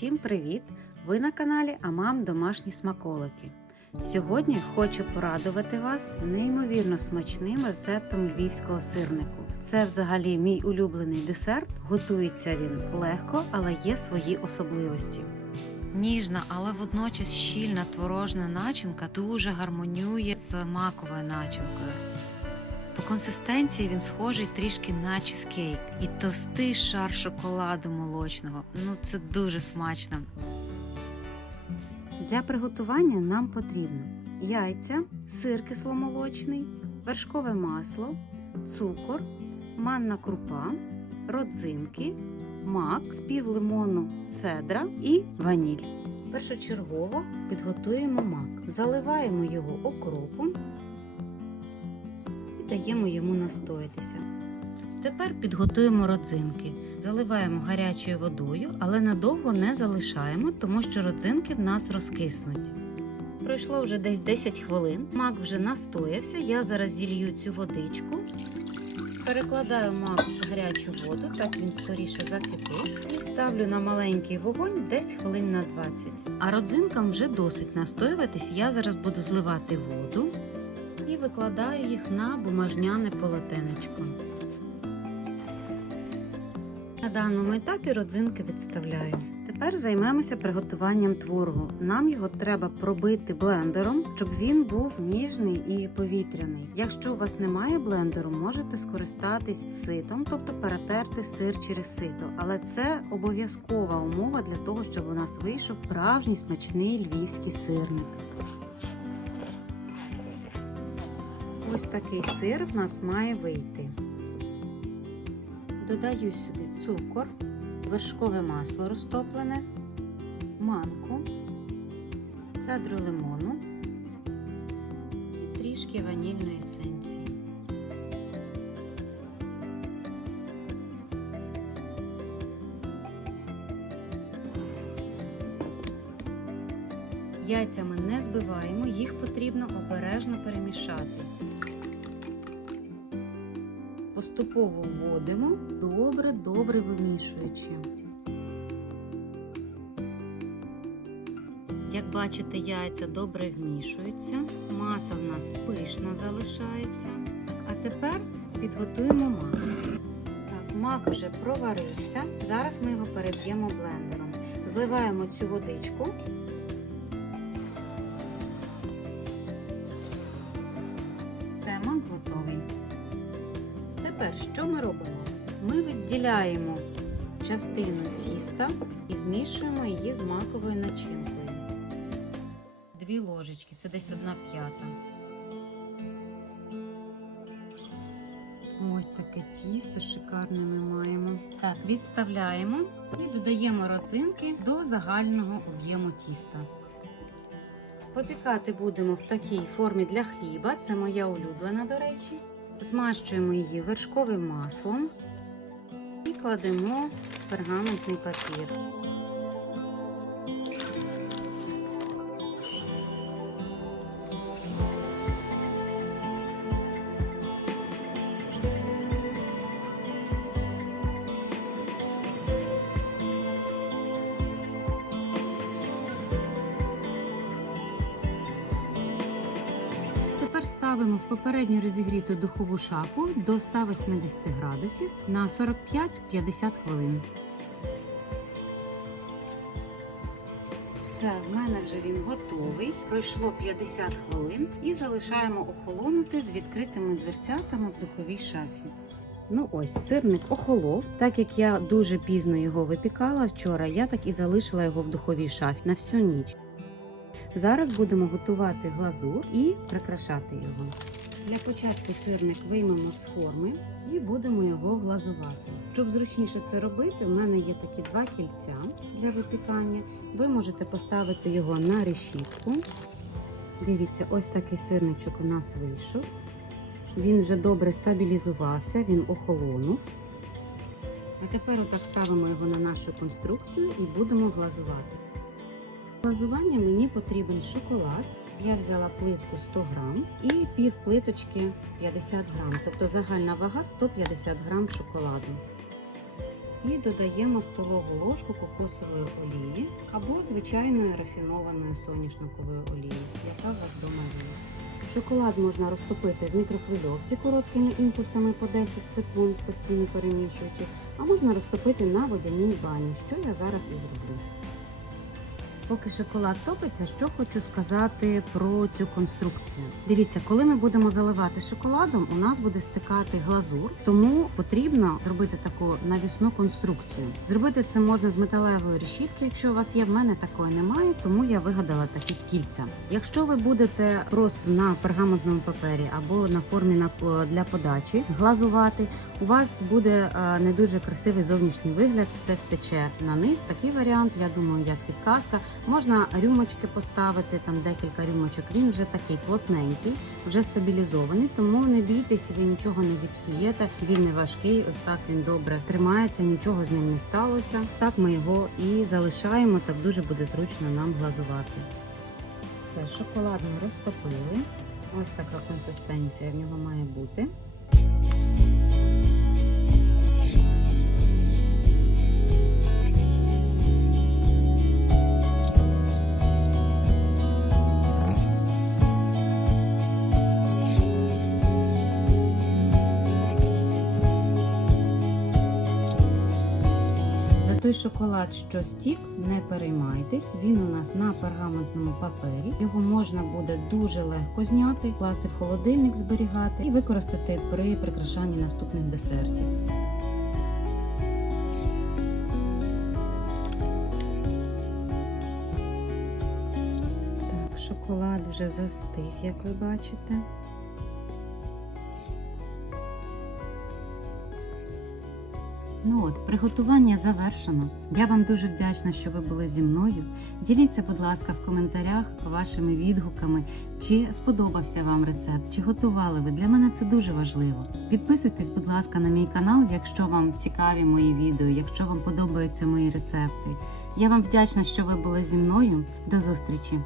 Усім привіт! Ви на каналі Амам Домашні смаколики. Сьогодні хочу порадувати вас неймовірно смачним рецептом львівського сирнику. Це взагалі мій улюблений десерт. Готується він легко, але є свої особливості. Ніжна, але водночас щільна творожна начинка дуже гармонює з маковою начинкою. Консистенції він схожий трішки на чизкейк і товстий шар шоколаду молочного. Ну це дуже смачно. Для приготування нам потрібно яйця, сир кисломолочний, вершкове масло, цукор, манна крупа, родзинки, мак, спів лимону, цедра і ваніль. Першочергово підготуємо мак, заливаємо його окропом даємо йому настоятися. Тепер підготуємо родзинки. Заливаємо гарячою водою, але надовго не залишаємо, тому що родзинки в нас розкиснуть. Пройшло вже десь 10 хвилин, мак вже настоявся. Я зараз зілью цю водичку. Перекладаю мак в гарячу воду, так він скоріше закипить, і ставлю на маленький вогонь десь хвилин на 20. А родзинкам вже досить настоюватись. Я зараз буду зливати воду викладаю їх на бумажняне полотенечко. На даному етапі родзинки відставляю. Тепер займемося приготуванням творогу. Нам його треба пробити блендером, щоб він був ніжний і повітряний. Якщо у вас немає блендеру, можете скористатись ситом, тобто перетерти сир через сито. Але це обов'язкова умова для того, щоб у нас вийшов справжній смачний львівський сирник. Ось такий сир в нас має вийти. Додаю сюди цукор, вершкове масло розтоплене, манку, цедру лимону і трішки ванільної есенції. Яйцями не збиваємо, їх потрібно обережно перемішати. Поступово вводимо, добре-добре вимішуючи. Як бачите, яйця добре вмішуються, маса в нас пишна залишається. А тепер підготуємо мак. Так, мак вже проварився. Зараз ми його переб'ємо блендером. Зливаємо цю водичку. Готовий. Тепер що ми робимо? Ми відділяємо частину тіста і змішуємо її з маковою начинкою. Дві ложечки, це десь одна п'ята. Ось таке тісто шикарне ми маємо. Так, відставляємо і додаємо родзинки до загального об'єму тіста. Попікати будемо в такій формі для хліба. Це моя улюблена, до речі. Змащуємо її вершковим маслом і кладемо в пергаментний папір. Ставимо в попередньо розігріту духову шафу до 180 градусів на 45-50 хвилин. Все, в мене вже він готовий. Пройшло 50 хвилин і залишаємо охолонути з відкритими дверцятами в духовій шафі. Ну ось сирник охолов. Так як я дуже пізно його випікала вчора, я так і залишила його в духовій шафі на всю ніч. Зараз будемо готувати глазур і прикрашати його. Для початку сирник виймемо з форми і будемо його глазувати. Щоб зручніше це робити, у мене є такі два кільця для випікання. Ви можете поставити його на решітку. Дивіться, ось такий сирничок у нас вийшов. Він вже добре стабілізувався, він охолонув. А тепер отак ставимо його на нашу конструкцію і будемо глазувати. Глазування мені потрібен шоколад. Я взяла плитку 100 грам і пів плиточки 50 грам, тобто загальна вага 150 грам шоколаду. і додаємо столову ложку кокосової олії або звичайної рафінованої соняшникової олії, яка у вас вдома є. Шоколад можна розтопити в мікрохвильовці короткими імпульсами по 10 секунд, постійно перемішуючи, а можна розтопити на водяній бані, що я зараз і зроблю. Поки шоколад топиться, що хочу сказати про цю конструкцію. Дивіться, коли ми будемо заливати шоколадом, у нас буде стикати глазур, тому потрібно зробити таку навісну конструкцію. Зробити це можна з металевої решітки, якщо у вас є. В мене такої немає, тому я вигадала такі кільця. Якщо ви будете просто на пергаментному папері або на формі на- для подачі глазувати, у вас буде е, не дуже красивий зовнішній вигляд, все стече на низ. Такий варіант, я думаю, як підказка. Можна рюмочки поставити, там декілька рюмочок. Він вже такий плотненький, вже стабілізований, тому не бійтеся, ви нічого не зіпсуєте. Він не важкий, ось так він добре тримається, нічого з ним не сталося. Так ми його і залишаємо, так дуже буде зручно нам глазувати. Все, шоколад ми розтопили. Ось така консистенція в нього має бути. Той шоколад, що стік, не переймайтесь. Він у нас на пергаментному папері. Його можна буде дуже легко зняти, класти в холодильник, зберігати і використати при прикрашанні наступних десертів. Так, шоколад вже застиг, як ви бачите. Ну от, приготування завершено. Я вам дуже вдячна, що ви були зі мною. Діліться, будь ласка, в коментарях вашими відгуками, чи сподобався вам рецепт, чи готували ви. Для мене це дуже важливо. Підписуйтесь, будь ласка, на мій канал, якщо вам цікаві мої відео, якщо вам подобаються мої рецепти. Я вам вдячна, що ви були зі мною. До зустрічі!